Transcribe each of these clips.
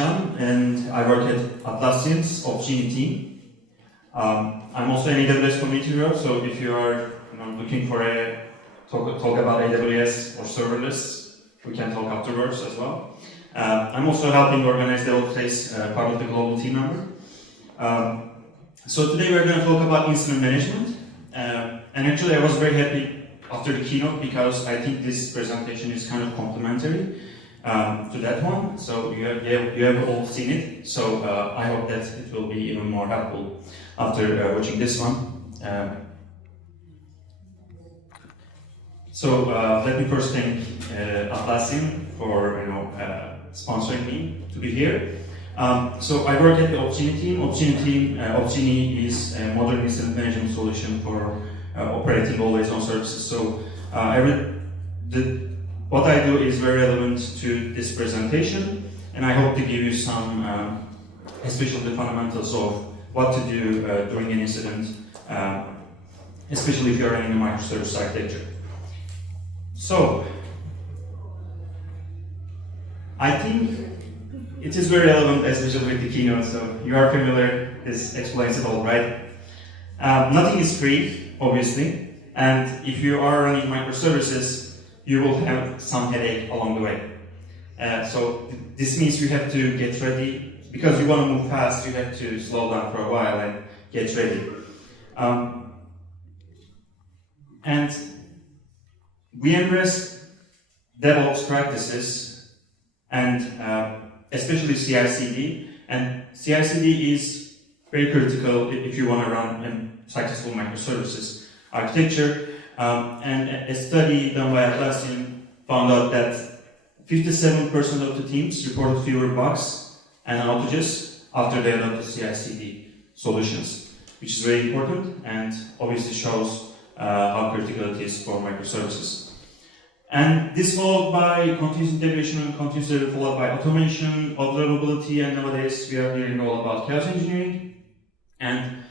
Can, and I work at Atlassian's Opsgenie team. I'm also an AWS community member, so if you are looking for a talk about AWS or serverless, we can talk afterwards as well. I'm also helping organize DevOps Days, part of the global team member. So today we're going to talk about incident management. And actually I was very happy after the keynote because I think this presentation is kind of complementary to that one. So you have all seen it. So I hope that it will be even more helpful after watching this one. So let me first thank Atlassian for sponsoring me to be here. So I work at the Opsgenie team. Opsgenie is a modern incident management solution for operating always-on services. So what I do is very relevant to this presentation, and I hope to give you some, especially the fundamentals of what to do during an incident, especially if you're running a microservice architecture. So, I think it is very relevant, especially with the keynote, so you are familiar, this explains it all, right? Nothing is free, obviously, and if you are running microservices, you will have some headache along the way. So this means you have to get ready, because you want to move fast, you have to slow down for a while and get ready. And we embrace DevOps practices, and especially CI/CD, and CI/CD is very critical if you want to run a successful microservices architecture. And a study done by Atlassian found out that 57% of the teams reported fewer bugs and outages after they adopted CI/CD solutions, which is very important and obviously shows how critical it is for microservices. And this followed by continuous integration and continuously followed by automation, observability, and nowadays we are hearing all about chaos engineering. And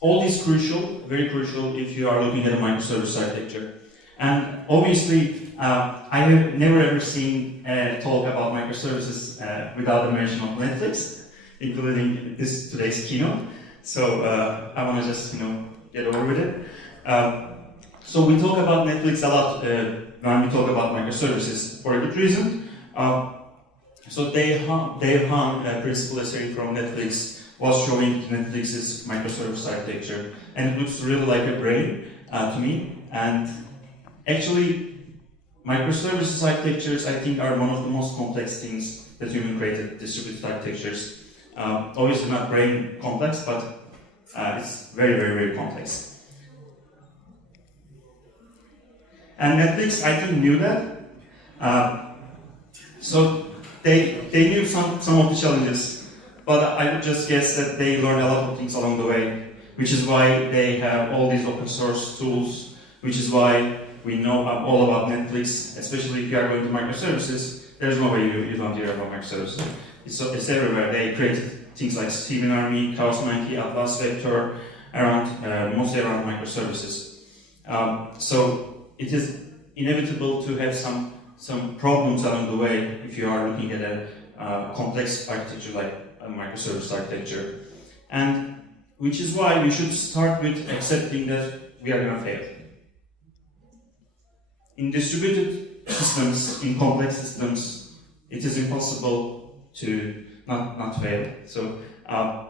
all is crucial, very crucial if you are looking at a microservice architecture. And obviously, I have never ever seen a talk about microservices without a mention of Netflix, including today's keynote. So I want to just get over with it. So we talk about Netflix a lot when we talk about microservices for a good reason. So Dave Hahn, principal essay from Netflix, was showing Netflix's microservice architecture, and it looks really like a brain to me. And actually, microservices architectures, I think, are one of the most complex things that human-created distributed architectures. Obviously not brain complex, but it's very, very, very complex. And Netflix, I think, knew that. So they knew some of the challenges, but I would just guess that they learned a lot of things along the way, which is why they have all these open source tools, which is why we know all about Netflix, especially if you are going to microservices. There's no way you don't hear about microservices. It's everywhere. They created things like Steven Army, Chaos Monkey, Atlas Vector, mostly around microservices. So it is inevitable to have some problems along the way if you are looking at a complex architecture like a microservice architecture. And which is why we should start with accepting that we are going to fail. In distributed systems, in complex systems, it is impossible to not fail. So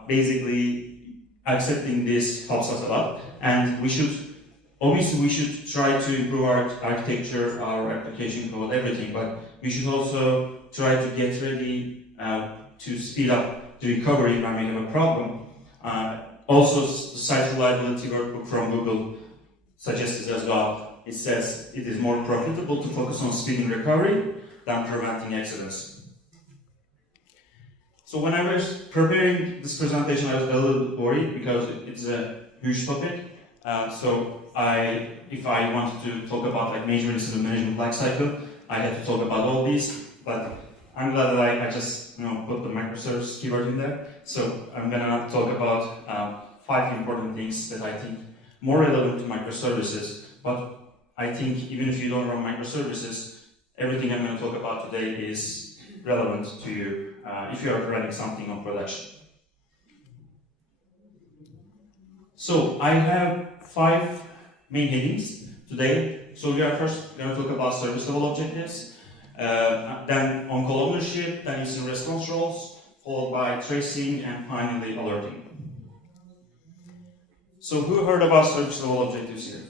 basically, accepting this helps us a lot, and we should try to improve our architecture, our application code, everything, but we should also try to get ready to speed up the recovery when we have a problem. Also, the site reliability workbook from Google suggests as well. It says it is more profitable to focus on speeding recovery than preventing accidents. So when I was preparing this presentation, I was a little bit worried because it's a huge topic. So if I wanted to talk about like major incident management lifecycle, I had to talk about all these. But I'm glad that I just put the microservice keyword in there. So I'm gonna talk about 5 important things that I think more relevant to microservices. But I think even if you don't run microservices, everything I'm going to talk about today is relevant to you if you are running something on production. So I have 5 main headings today. So we are first going to talk about service level objectives, then on-call ownership, then incident response roles, followed by tracing, and finally alerting. So who heard about service level objectives here?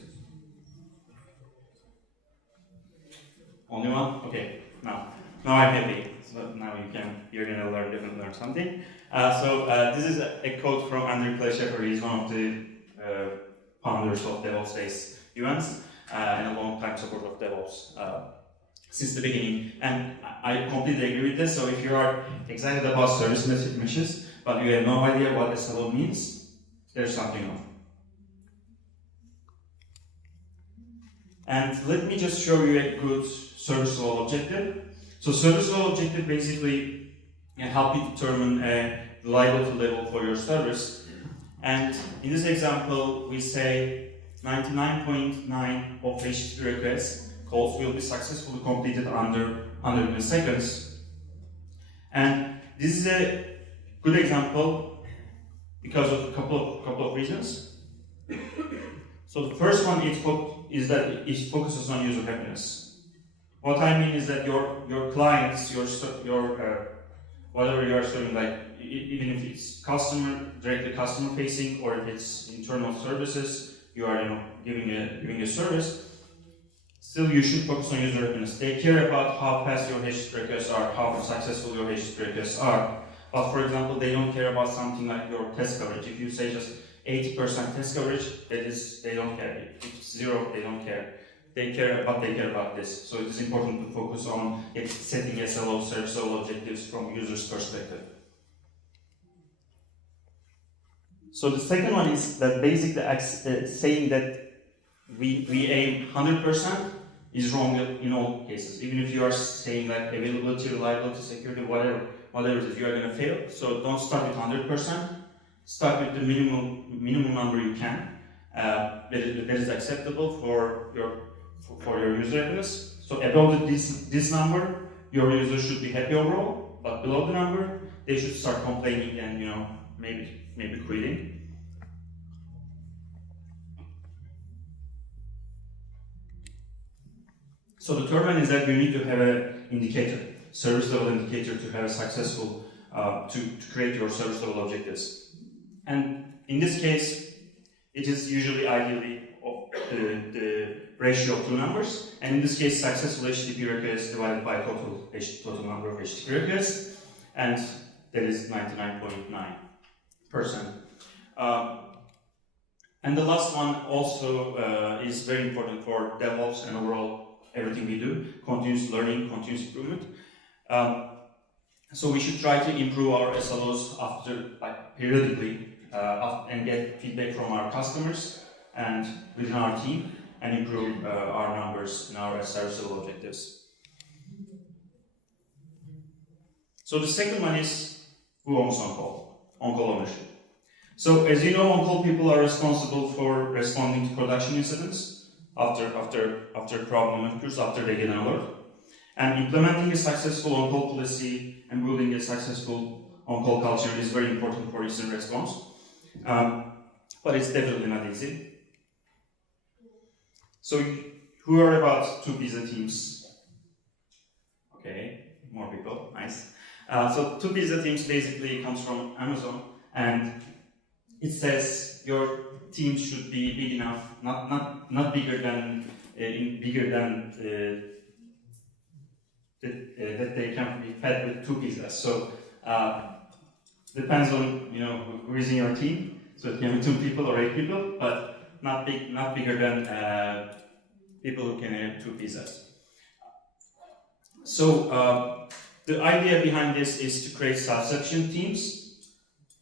Only one? Okay, now I'm happy. So now you're gonna learn something. This is a quote from Untitled. He's one of the founders of DevOps Days events and a long time supporter of DevOps since the beginning. And I completely agree with this. So if you are excited about service meshes, but you have no idea what SLO means, there's something wrong. And let me just show you a good service level objective. So service level objective basically help you determine a reliability level for your service. And in this example, we say 99.9% of HTTP requests calls will be successfully completed under 100 milliseconds. And this is a good example because of a couple of reasons. So the first one is that it focuses on user happiness. What I mean is that your clients, whatever you are serving, like even if it's directly customer facing, or if it's internal services, you are giving a service. Still, you should focus on user happiness. They care about how fast your HTTP requests are, how successful your HTTP requests are. But for example, they don't care about something like your test coverage. If you say just 80% test coverage, they don't care. If it's 0, they don't care. They care about this. So it is important to focus on setting SLO, service level objectives from user's perspective. So the second one is that basically saying that we aim 100% is wrong in all cases. Even if you are saying like availability, reliability, security, whatever it is, you are going to fail. So don't start with 100%. Start with the minimum number you can that is acceptable for your user happiness. So above this number, your users should be happy overall, but below the number, they should start complaining and maybe quitting. So the third one is that you need to have an indicator, service level indicator, to have a successful to create your service level objectives. And in this case, it is usually ideally the ratio of 2 numbers, and in this case, successful HTTP requests divided by total number of HTTP requests, and that is 99.9%. And the last one also is very important for DevOps and overall everything we do: continuous learning, continuous improvement. So we should try to improve our SLOs periodically and get feedback from our customers and within our team, and improve our numbers in our service level objectives. So the second one is who owns on-call ownership. So as you know, on-call people are responsible for responding to production incidents after problem occurs, after they get an alert. And implementing a successful on-call policy and building a successful on-call culture is very important for incident response. But it's definitely not easy. So who heard about 2 pizza teams? Okay, more people, nice. So 2 pizza teams basically comes from Amazon, and it says your team should be big enough, not bigger than that they can be fed with 2 pizzas. So depends on who is in your team. So it can be 2 people or 8 people, but not bigger than people who can have 2 pizzas. So the idea behind this is to create self-sufficient teams,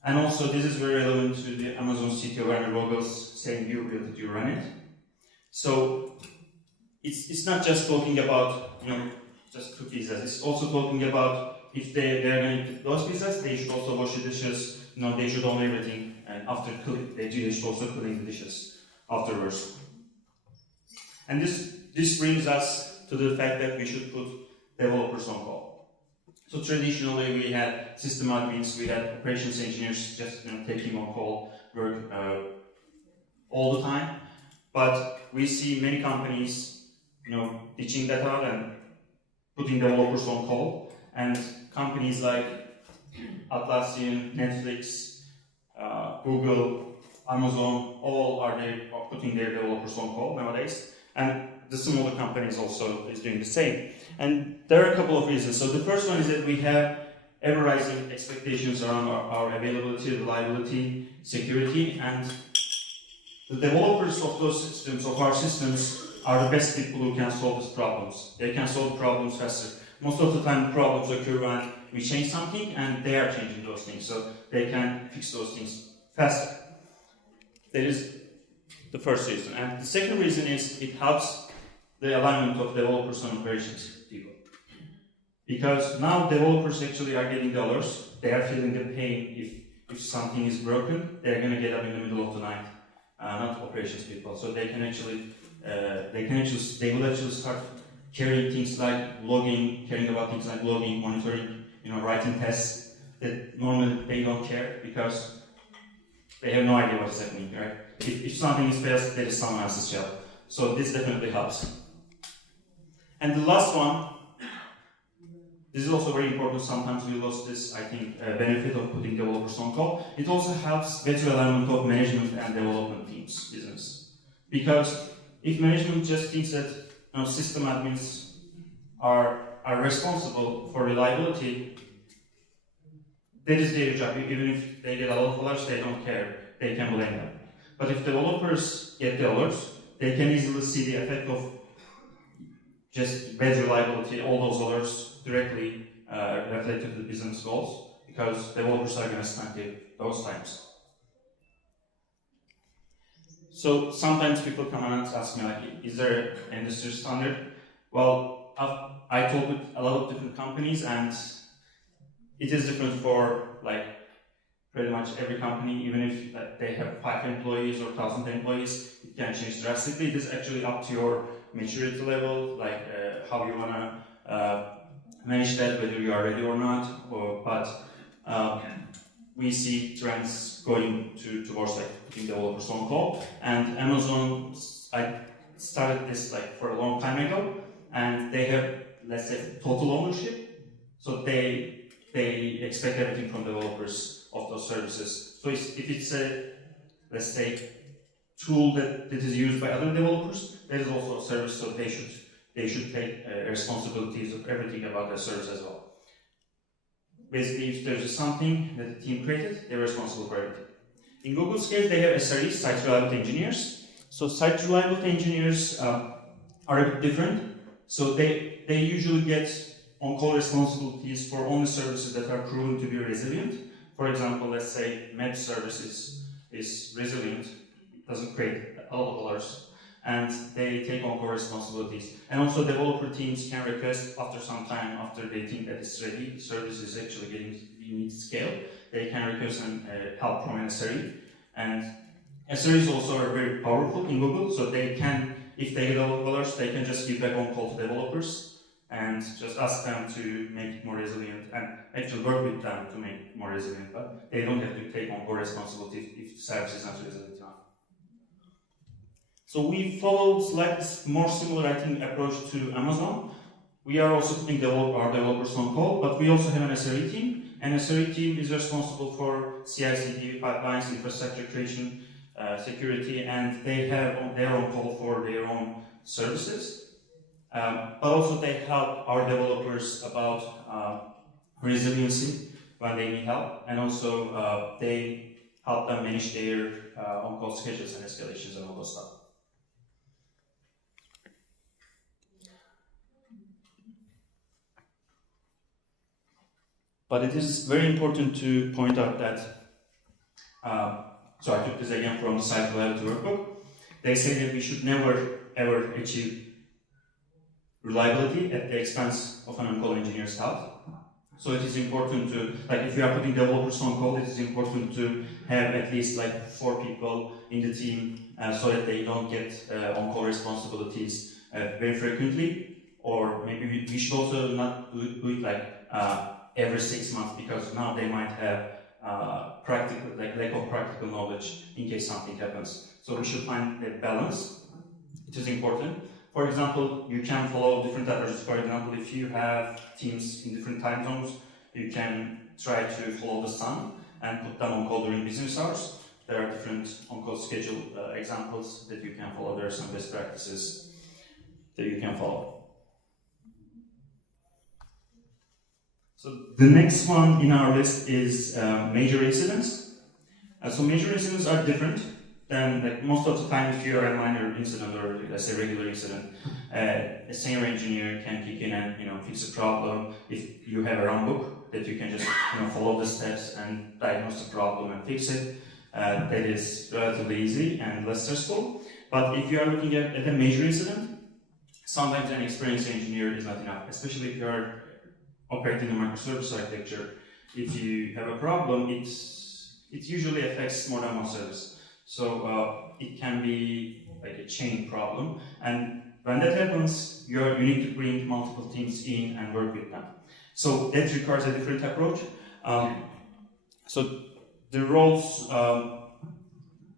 and also this is very relevant to the Amazon CTO Werner Vogel's saying you build it, you run it. So it's not just talking about just 2 pizzas. It's also talking about if they are going to eat those pizzas, they should also wash the dishes. They should own everything, and after they should also clean the dishes afterwards. And this brings us to the fact that we should put developers on call. So traditionally we had system admins, we had operations engineers just taking on call work all the time. But we see many companies ditching that out and putting developers on call. And companies like Atlassian, Netflix, Google, Amazon, all are putting their developers on call nowadays. And the smaller companies also is doing the same. And there are a couple of reasons. So the first one is that we have ever-rising expectations around our availability, reliability, security, and the developers of those systems, of our systems, are the best people who can solve these problems. They can solve problems faster. Most of the time, problems occur when we change something, and they are changing those things, so they can fix those things faster. That is the first reason. And the second reason is it helps the alignment of developers and operations people. Because now developers actually are getting dollars, they are feeling the pain if something is broken, they're going to get up in the middle of the night, not operations people. So they will actually start caring things like logging, caring about things like logging, monitoring, writing tests that normally they don't care because they have no idea what is happening, right? If something is fast, that is someone else's job. So this definitely helps. And the last one, this is also very important. Sometimes we lose this, I think, benefit of putting developers on call. It also helps better alignment of management and development teams business. Because if management just thinks that system admins are responsible for reliability, that is their job. Even if they get a lot of dollars, they don't care. They can blame them. But if developers get dollars, they can easily see the effect of just bad reliability, all those dollars directly reflected to the business goals, because developers are going to spend those times. So sometimes people come and ask me, like, is there an industry standard? Well, I talk with a lot of different companies, and it is different for pretty much every company. Even if they have 5 employees or 1,000 employees, it can change drastically. It is actually up to your maturity level, how you want to manage that, whether you are ready or not. But we see trends going towards putting developers on call. And Amazon, I started this for a long time ago, and they have, let's say, total ownership. So they expect everything from developers of those services. So if it's a, let's say, tool that is used by other developers, that is also a service, so they should take responsibilities of everything about their service as well. Basically, if there's something that the team created, they're responsible for everything. In Google's case, they have SREs, site reliability engineers. So site reliability engineers are a bit different. So they usually get on-call responsibilities for only services that are proven to be resilient. For example, let's say Microservices is resilient, it doesn't create a lot of dollars, and they take on-call responsibilities. And also developer teams can request after some time, after they think that it's ready, the service is actually beginning to scale, they can request help from an SRE. And SREs also are very powerful in Google, so they can, if they get a lot of dollars, they can just give back on-call to developers and just ask them to make it more resilient and actually work with them to make it more resilient, but they don't have to take on-call responsibility if the service is not resilient enough. So we follow slightly more similar, I think, approach to Amazon. We are also putting our developers on call, but we also have an SRE team. And SRE team is responsible for CI/CD pipelines, infrastructure creation, security, and they have their own call for their own services. But also they help our developers about resiliency when they need help, and also they help them manage their on-call schedules and escalations and all those stuff. But it is very important to point out that, so I took this again from the site reliability workbook, they say that we should never ever achieve reliability at the expense of an on-call engineer's health. So it is important to, if you are putting developers on call, it is important to have at least 4 people in the team so that they don't get on-call responsibilities very frequently. Or maybe we should also not do it every 6 months, because now they might have lack of practical knowledge in case something happens. So we should find a balance. It is important. For example, you can follow different approaches. For example, if you have teams in different time zones, you can try to follow the sun and put them on call during business hours. There are different on-call schedule examples that you can follow. There are some best practices that you can follow. So the next one in our list is major incidents. So major incidents are different than, most of the time, if you are a minor incident or let's say regular incident, a senior engineer can kick in and fix a problem. If you have a runbook that you can just follow the steps and diagnose the problem and fix it, that is relatively easy and less stressful. But if you are looking at a major incident, sometimes an experienced engineer is not enough, especially if you are operating a microservice architecture. If you have a problem, it usually affects more than one service. So it can be like a chain problem, and when that happens, you need to bring multiple teams in and work with them. So that requires a different approach. So the roles.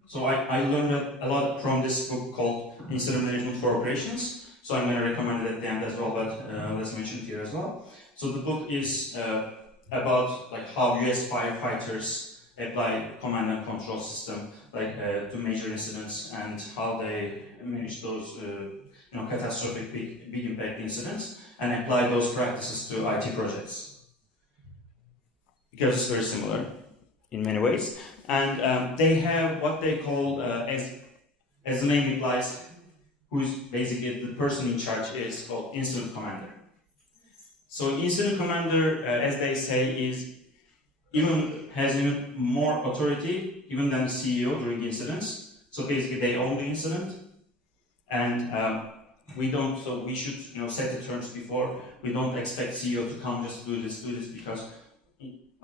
So I learned a lot from this book called Incident Management for Operations. So I'm going to recommend it at the end as well, but let's mention it here as well. So the book is about how US firefighters apply command and control system to major incidents and how they manage those catastrophic big impact incidents and apply those practices to IT projects, because it's very similar in many ways. And they have what they call, as the name implies, who's basically the person in charge is called incident commander. So incident commander, as they say, has more authority even than the CEO during incidents. So basically they own the incident, and we should set the terms before. We don't expect CEO to come just do this, because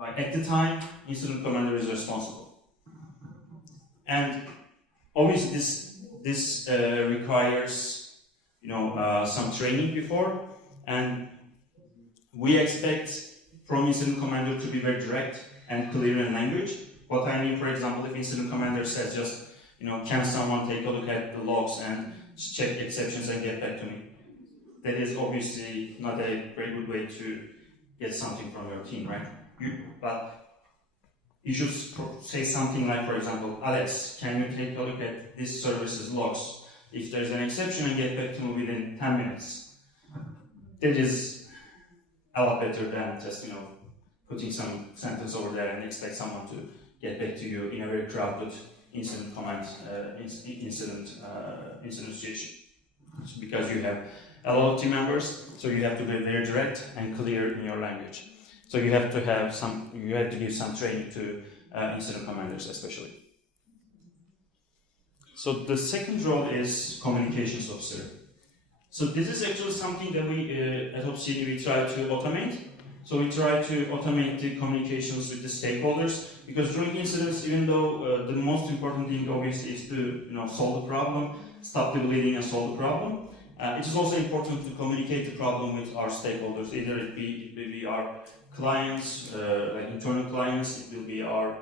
at the time, incident commander is responsible. And obviously this requires some training before, and we expect from incident commander to be very direct and clear in language. What I mean, for example, if incident commander says just, can someone take a look at the logs and check exceptions and get back to me? That is obviously not a very good way to get something from your team, right? But you should say something like, for example, Alex, can you take a look at this service's logs? If there's an exception, and get back to me within 10 minutes. That is a lot better than just, putting some sentence over there and expect someone to get back to you in a very crowded incident situation. Because you have a lot of team members, so you have to be very direct and clear in your language. So you have to give some training to incident commanders, especially. So the second role is communications officer. So this is actually something that we at Obsidian we try to automate. So we try to automate the communications with the stakeholders, because during incidents, even though the most important thing obviously is to solve the problem, stop the bleeding and solve the problem, it is also important to communicate the problem with our stakeholders. Either it be our clients, like internal clients, it will be our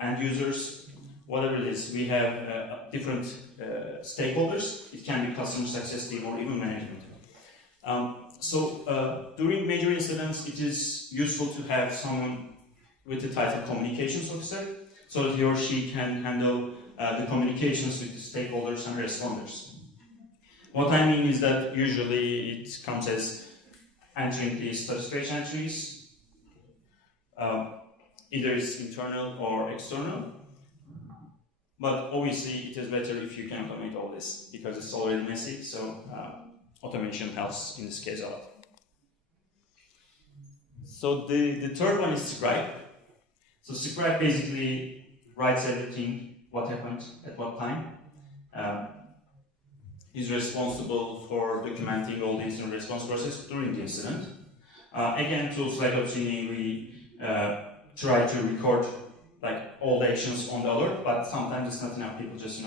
end users, whatever it is. We have different stakeholders. It can be customer success team or even management. So during major incidents, it is useful to have someone with the title communications officer, so that he or she can handle the communications with the stakeholders and responders. What I mean is that usually it comes as entering the status page entries, either it's internal or external. But obviously it is better if you can automate all this, because it's already messy, so automation helps in this case a lot. So the third one is scribe. So scribe basically writes everything, what happened at what time. Is responsible for documenting all the incident response process during the incident. Again, tools like Obsidian, we try to record all the actions on the alert, but sometimes it's not enough. People just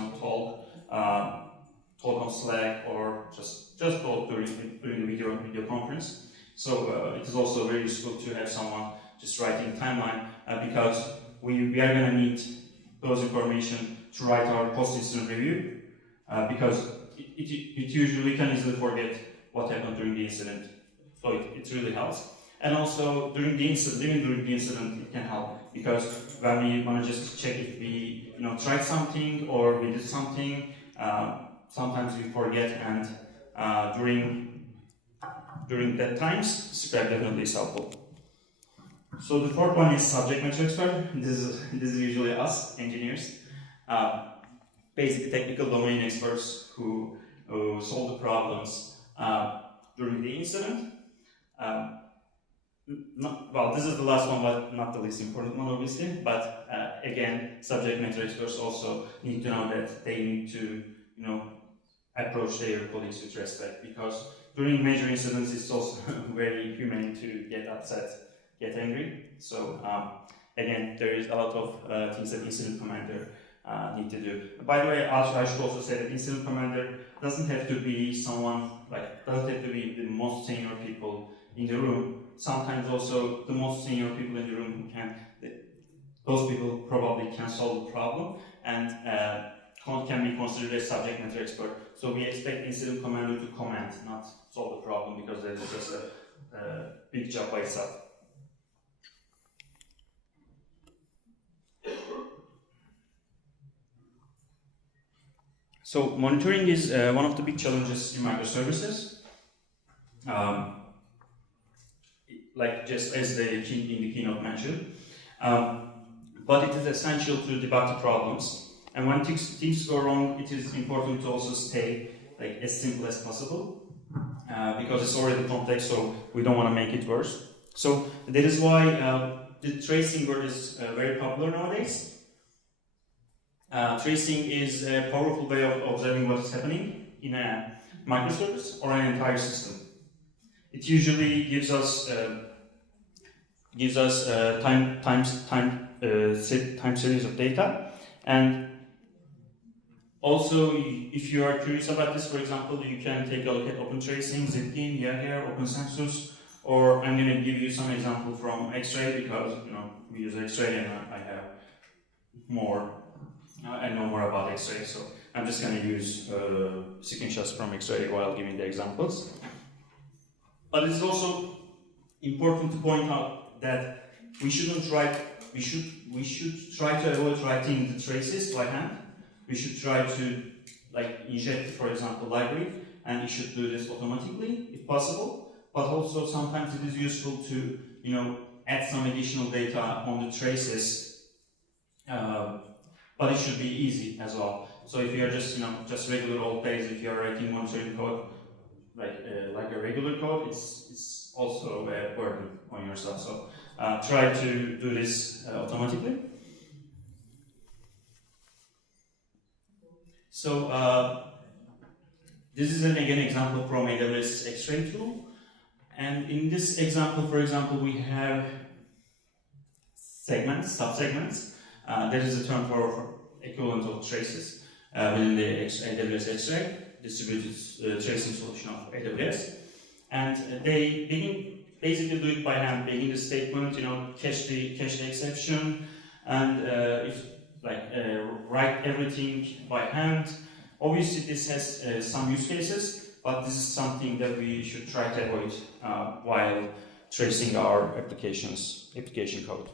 talk on Slack or just talk during the video conference. So it is also very useful to have someone just writing timeline because we are going to need those information to write our post-incident review because it usually can easily forget what happened during the incident. So it really helps. And also during the incident, even during the incident, it can help because when we want to just check if we tried something or we did something, sometimes we forget, and during that times, scribe definitely is helpful. So the fourth one is subject matter expert. This is usually us engineers, basically technical domain experts who solve the problems during the incident. Well, this is the last one, but not the least important one, obviously. But again, subject matter experts also need to know that they need to, approach their colleagues with respect, because during major incidents, it's also very human to get upset, get angry. So again, there is a lot of things that incident commander need to do. By the way, I should also say that incident commander doesn't have to be someone doesn't have to be the most senior people in the room. Sometimes also the most senior people in the room those people probably can solve the problem and can be considered a subject matter expert. So we expect incident commander to comment, not solve the problem, because that is just a big job by itself. So monitoring is one of the big challenges in microservices. Just as the keynote mentioned. But it is essential to debug the problems. And when things go wrong, it is important to also stay as simple as possible, because it's already complex, so we don't want to make it worse. So that is why the tracing word is very popular nowadays. Tracing is a powerful way of observing what is happening in a microservice or an entire system. It usually gives us time series of data, and also if you are curious about this, for example, you can take a look at OpenTracing, Zipkin, Jaeger, OpenCensus, or I'm going to give you some example from X-Ray because we use X-Ray and I know more about X-Ray, so I'm just going to use screenshots from X-Ray while giving the examples. But it's also important to point out that we should try to avoid writing the traces by hand. We should try to inject, for example, library, and we should do this automatically if possible. But also sometimes it is useful to add some additional data on the traces. But it should be easy as well. So if you are just regular old days, if you are writing monitoring code like a regular code, it's also a burden on yourself. So try to do this automatically. So this is again example from AWS X-Ray tool. And in this example, for example, we have segments, subsegments. There is a term for equivalent of traces within the AWS X-Ray, distributed tracing solution of AWS. And they basically do it by hand, begin the statement, catch the exception, and write everything by hand. Obviously, this has some use cases, but this is something that we should try to avoid while tracing our application code.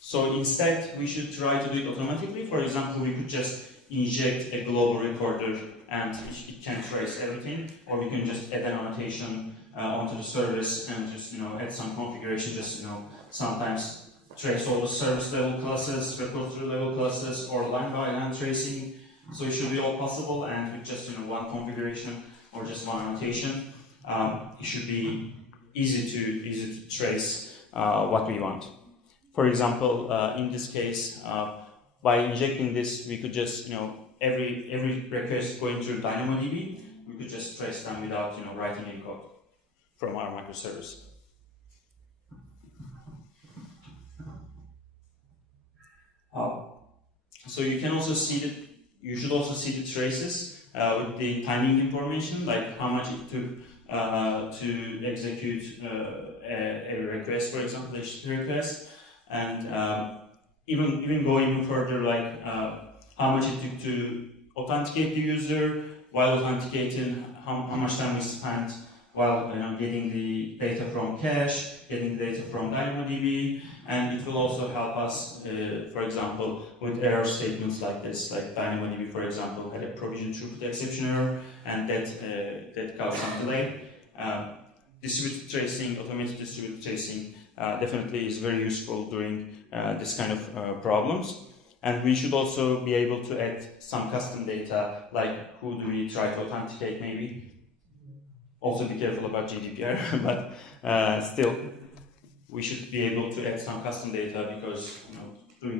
So instead, we should try to do it automatically. For example, we could just inject a global recorder and it can trace everything, or we can just add an annotation onto the service and just add some configuration, just sometimes trace all the service level classes, repository level classes, or line by line tracing. So it should be all possible, and with just one configuration or just one annotation, it should be easy to trace what we want. For example, in this case, by injecting this, we could just every request going through DynamoDB, we could just trace them without writing any code from our microservice. So you can also see you should also see the traces with the timing information, like how much it took to execute a request, for example, HTTP request, and even go even further, like how much it took to authenticate the user, while authenticating, how much time we spent while getting the data from cache, getting the data from DynamoDB, and it will also help us, for example, with error statements like this, like DynamoDB, for example, had a provision throughput exception error, and that caused some delay. Distributed tracing, automated distributed tracing, definitely is very useful during this kind of problems. And we should also be able to add some custom data, like who do we try to authenticate maybe. Also be careful about GDPR, but still, we should be able to add some custom data, because while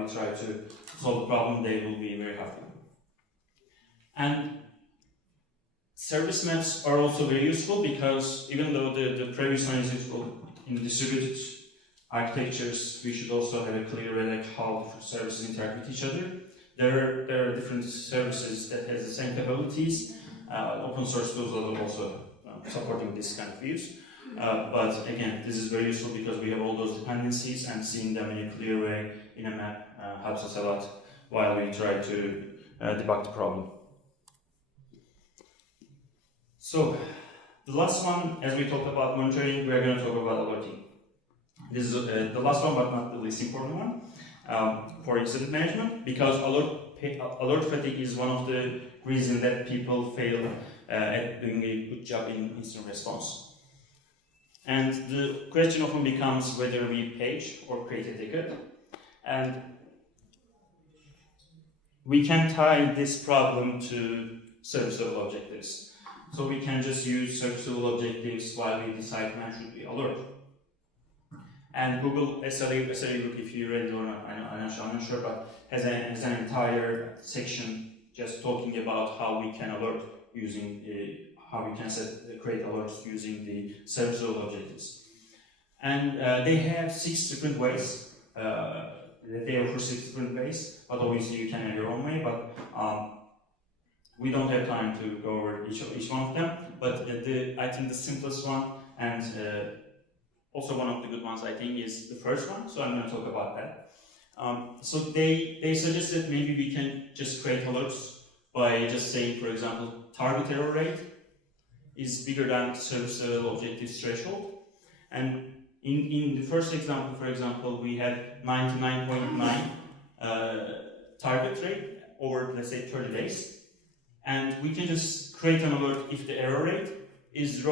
we try to solve the problem, they will be very helpful. And service maps are also very useful, because even though the previous one is useful in distributed architectures, we should also have a clear way like how different services interact with each other. There are different services that has the same capabilities. Open source tools are also supporting this kind of views. But again, this is very useful because we have all those dependencies, and seeing them in a clear way in a map helps us a lot while we try to debug the problem. So, the last one, as we talked about monitoring, we are going to talk about alerting. This is the last one, but not the least important one for incident management, because alert fatigue is one of the reasons that people fail at doing a good job in incident response. And the question often becomes whether we page or create a ticket. And we can tie this problem to service level objectives. So we can just use service level objectives while we decide when should we alert. And Google SLA book, if you read it or not, I'm not sure, but has an entire section just talking about how we can alert using how we can create alerts using the service level objectives. And they have 6 different ways. They offer 6 different ways, but obviously you can have your own way. But we don't have time to go over each one of them. But I think the simplest one, and also one of the good ones, I think, is the first one. So I'm going to talk about that. So they suggest that maybe we can just create alerts by just saying, for example, target error rate is bigger than service level objectives threshold. And in the first example, for example, we had 99.9 target rate over, let's say, 30 days. And we can just create an alert if the error rate is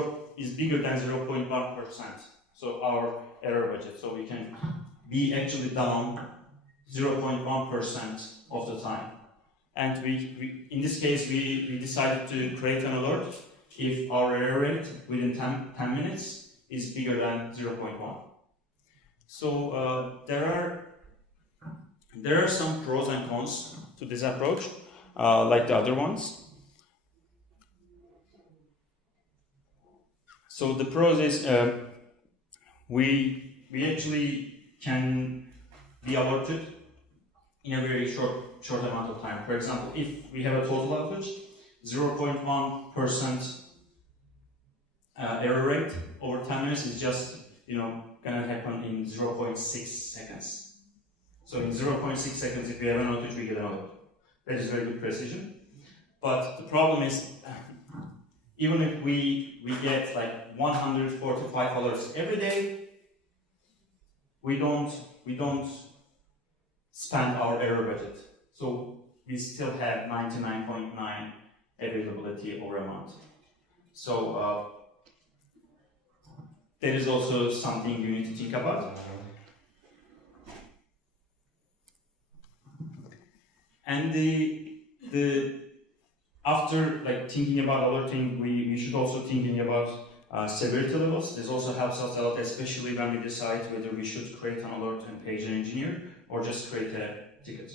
bigger than 0.1%. So our error budget. So we can be actually down 0.1% of the time. And we in this case, we decided to create an alert if our error rate within 10 minutes is bigger than 0.1. So there are some pros and cons to this approach, like the other ones. So the pros is we actually can be alerted in a very short amount of time. For example, if we have a total outage, 0.1% error rate over 10 minutes is just gonna happen in 0.6 seconds. So in 0.6 seconds, if we have an outage, we get an alert. That is very good precision. But the problem is, even if we get like 145 alerts every day, we don't spend our error budget. So we still have 99.9 availability over a month. So that is also something you need to think about. And after thinking about alerting, we should also thinking about severity levels. This also helps us a lot, especially when we decide whether we should create an alert and page an engineer or just create a ticket.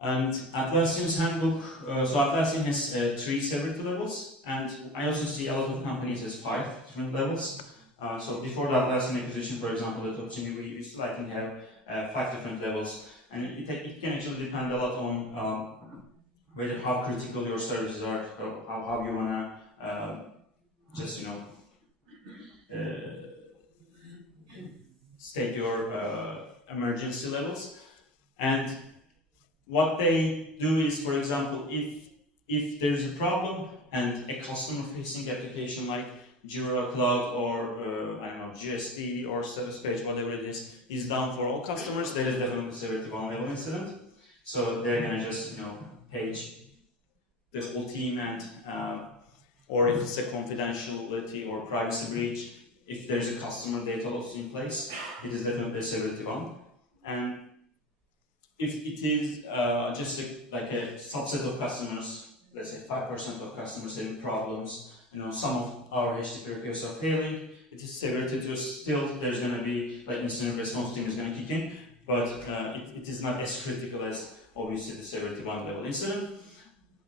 And Atlassian's handbook, so Atlassian has 3 severity levels, and I also see a lot of companies has 5 different levels. So before the Atlassian acquisition, for example, the top team, we used to have 5 different levels, and it can actually depend a lot on whether how critical your services are, or how you wanna just state your emergency levels. And what they do is, for example, if there's a problem and a customer-facing application like Jira Cloud or I don't know, GrUSP or Service Page, whatever it is down for all customers, there is definitely Severity 1 level incident. So they're gonna just page the whole team, and or if it's a confidentiality or privacy breach, if there's a customer data loss in place, it is definitely a Severity 1. And if it is just like a subset of customers, let's say 5% of customers having problems, some of our HTTP requests are failing, it is Severity 2. Still, there's going to be, like, incident response team is going to kick in, but it is not as critical as obviously the Severity 1 level incident.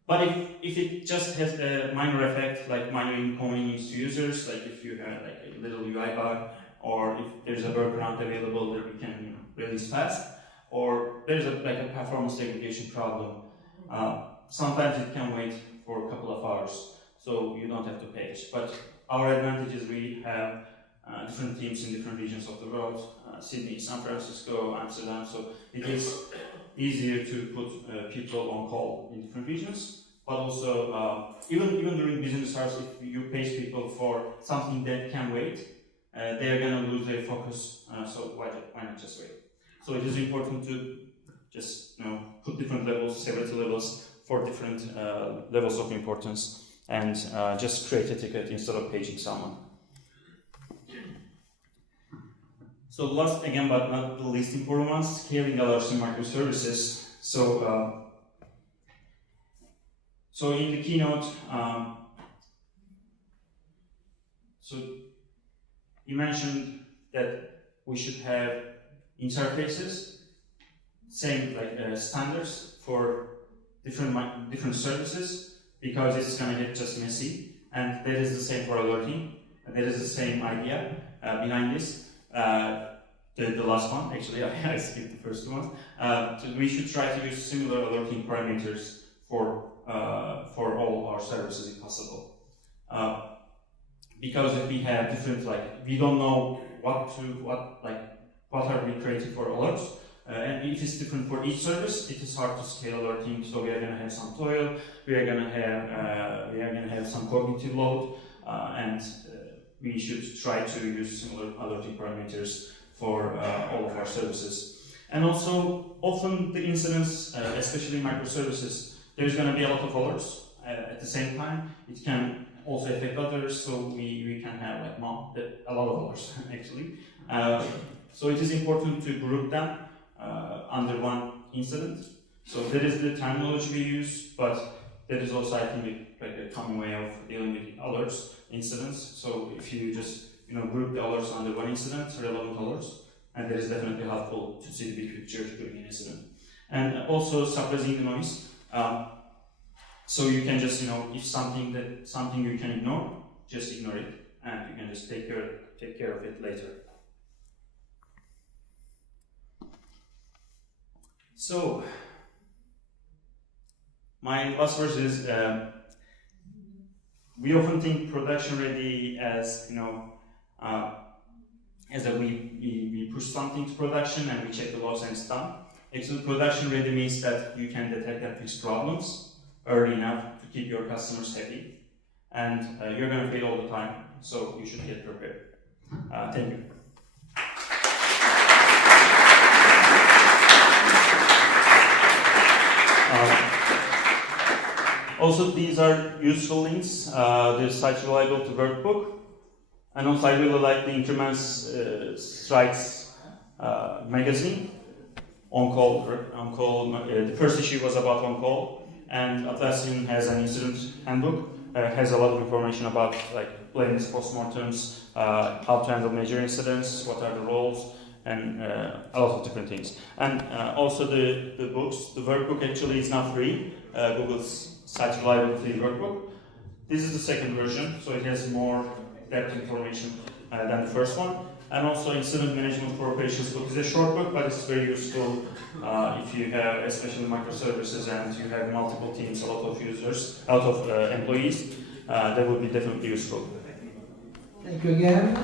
But if it just has a minor effect, like minor inconvenience to users, like if you have like a little UI bug, or if there's a workaround available that we can release fast, or there's a performance degradation problem, sometimes it can wait for a couple of hours, so you don't have to page. But our advantage is we have different teams in different regions of the world, Sydney, San Francisco, Amsterdam, so it is easier to put people on call in different regions. But also, even during business hours, if you page people for something that can wait, they're going to lose their focus, so why not just wait? So it is important to just put different levels, severity levels for different levels of importance, and just create a ticket instead of paging someone. So last, again, but not the least important one, scaling alerts in microservices. So in the keynote, so you mentioned that we should have interfaces, same like standards for different services, because it's going to get just messy. And that is the same for alerting. That is the same idea behind this. The last one, actually, I skipped the first one. So we should try to use similar alerting parameters for all our services if possible. Because if we have different, we don't know what are we creating for alerts, and if it's different for each service, it is hard to scale alerting. So we are going to have some toil, we are going to have some cognitive load, and we should try to use similar alerting parameters for all of our services. And also, often the incidents, especially microservices, there's going to be a lot of alerts at the same time. It can also affect others, so we can have a lot of alerts actually. So it is important to group them under one incident. So that is the terminology we use, but that is also, I think, a common way of dealing with alerts, incidents. So if you just group the alerts under one incident, relevant alerts, and that is definitely helpful to see the big picture during an incident. And also suppressing the noise. So you can just, if something you can ignore, just ignore it, and you can just take care of it later. So my last verse is, we often think production ready as as that we push something to production and we check the logs and it's done. Actually, production ready means that you can detect and fix problems early enough to keep your customers happy, and you're going to fail all the time, so you should get prepared. Thank you. Also, these are useful links. The site reliability workbook, and also I really like the Increments Strikes magazine. On call. The first issue was about on call, and Atlassian has an incident handbook. Has a lot of information about blameless postmortems, how to handle major incidents, what are the roles, and a lot of different things. And also the books. The workbook actually is now free. Google's Site Reliability Workbook. This is the second version, so it has more depth information than the first one. And also Incident Management for Operations book is a short book, but it's very useful if you have, especially microservices, and you have multiple teams, a lot of users, a lot of employees. That would be definitely useful. Thank you again.